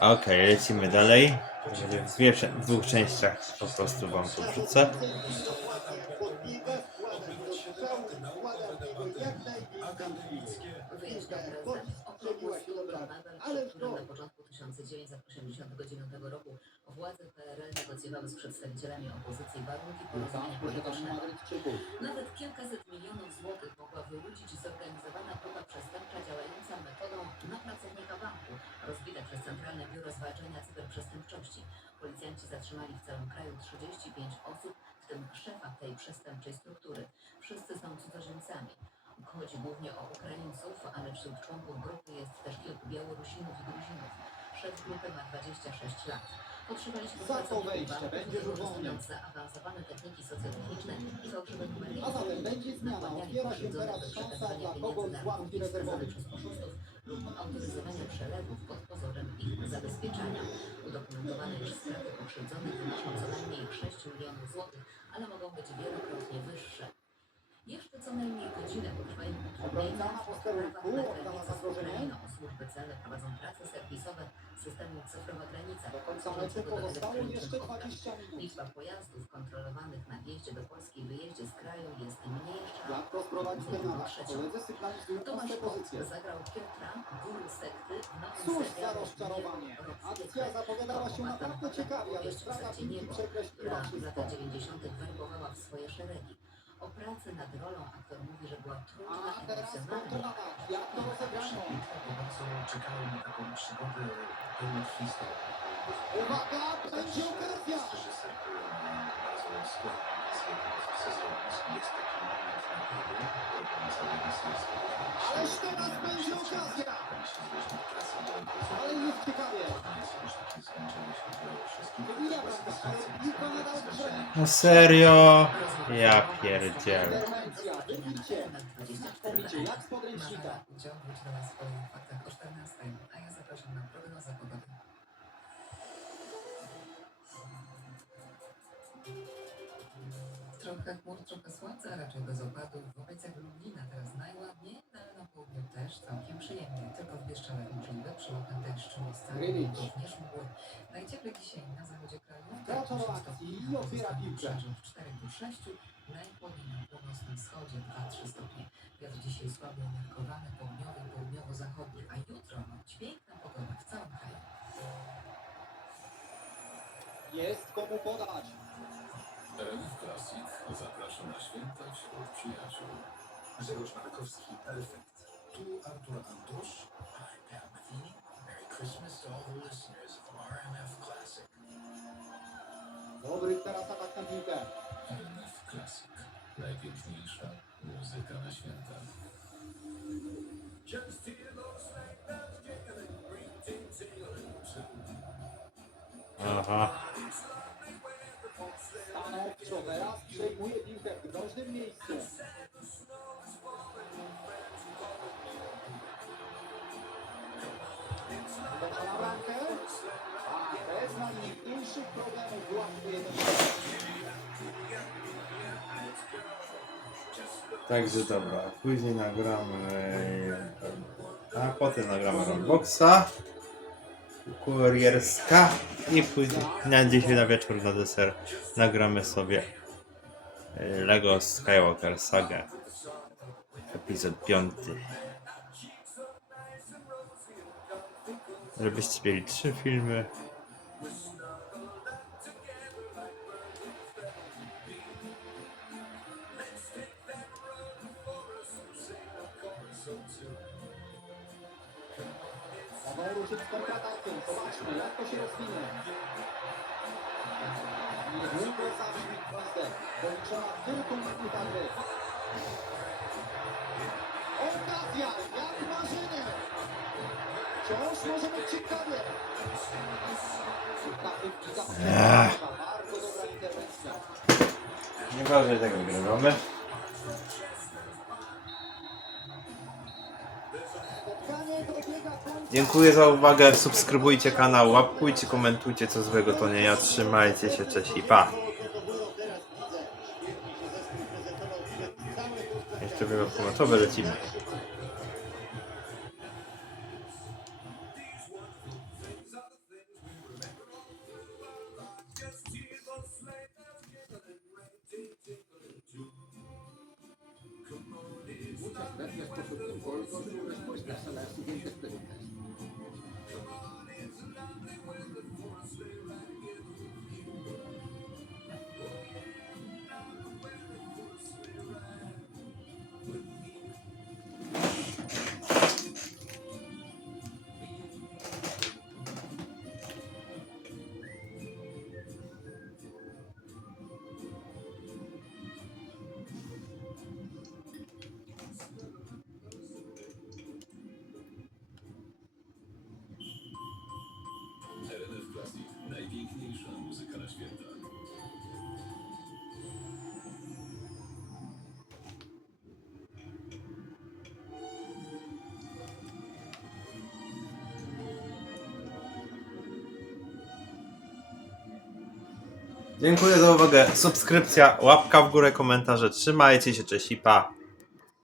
Okej, lecimy dalej. W dwie, dwóch częściach po prostu wam to wrzucę. Którym na początku 1989 roku władze PRL negocjowały z przedstawicielami opozycji warunki porozumienia politycznego. Nawet kilkaset zatrzymali w całym kraju 35 osób, w tym szefa tej przestępczej struktury. Wszyscy są cudzoziemcami. Chodzi głównie o Ukraińców, ale wśród członków grupy jest też kilku Białorusinów i Gruzinów. Szef grupy ma 26 lat. Potrzebaliśmy Za to wejście będzie wykorzystując zaawansowane techniki socjotechniczne i fałszywe numery A zatem będzie zmiana. Otwiera się teraz szansa dla kogoś z ławki rezerwowych. przez oszustów lub autoryzowania przelewów pod pozorem ich zabezpieczania. Udokumentowane już pokrzywdzonych wynoszą co najmniej 6 milionów złotych, ale mogą być wielokrotnie wyższe. Jeszcze co najmniej godzinę potrwają utrudnienia w odprawach na granicę z. Ukrainą. Służby celne prowadzą prace serwisowe systemu Cyfrowa Granica. Do końca meczu pozostało jeszcze odpraw. 20 minut. Liczba pojazdów kontrolowanych na wjeździe do Polski i wyjeździe z kraju jest mniejsza. Rozprowadzić ten atak? Koledzy sygnalizują proste pozycje. Cóż za rozczarowanie. Akcja zapowiadała się naprawdę ciekawie, ale strata piłki przekreśliła wszystko. latach 90. werbowała w swoje szeregi. O pracy nad rolą aktor mówi, że była trudna A teraz emocjonalnie. kontratak. Jak to rozegrano? Bardzo czekałem na taką przygodę pełną historii. Uwaga, będzie okazja! Reżyser bardzo. Jest taki moment na cały Ależ teraz będzie okazja! Ale jest ciekawie. No serio? Ja pierdzielę. Jak z podręcznika. Udział wróć do nas po faktach o 14, a ja zapraszam na prognozę pogody. Trochę chmur, trochę słońca, raczej bez opadów. W okolicach Lublina teraz najładniej, no ale na południu też całkiem przyjemnie. Tylko w Bieszczadach możliwe przelotne deszczu, miejscami również mgły. Najcieplej dzisiaj na zachodzie kraju. Do akcji i otwiera piłkę. Od 4 do 6, najchłodniej na północnym wschodzie 2-3 stopnie. Wiatr dzisiaj słabo umiarkowany, południowy i południowo-zachodni, a jutro ma być piękna pogoda w całym kraju. Jest komu podać. RMF Classic zaprasza na święta wśród przyjaciół. Grzegorz Markowski, Perfekt. Tu Artur Antosz. Hi, Pat Metheny. Merry Christmas to all the listeners of RMF Classic. Dobry teraz atak na piłkę. RMF Classic. Najpiękniejsza muzyka na święta. Aha. Stanowczo teraz przejmuje piłkę w groźnym miejscu. Najmniejszych problemów łatwy jeden. Także dobra, później nagramy. A potem nagramy Rollboxa. Kurierska. I później na dzisiaj na wieczór na deser nagramy sobie y, Lego Skywalker Saga. Epizod 5. Żebyście mieli trzy filmy. Ruszyć z kontratakiem. Zobaczmy, jak to się rozwinie. Niedługo zabrzmi gwizdek. Policzona tylko minuta gry. Okazja, jak marzenie. Wciąż może być ciekawie. Dobra interwencja. Nieważne tego wygrywamy. Dziękuję za uwagę, subskrybujcie kanał, łapkujcie, komentujcie, co złego to nie ja. Trzymajcie się, cześć i pa! Jeszcze wywiad pomatowy, lecimy. Gracias por su su respuesta a las siguientes Dziękuję za uwagę. Subskrypcja, łapka w górę, komentarze. Trzymajcie się, cześć i pa.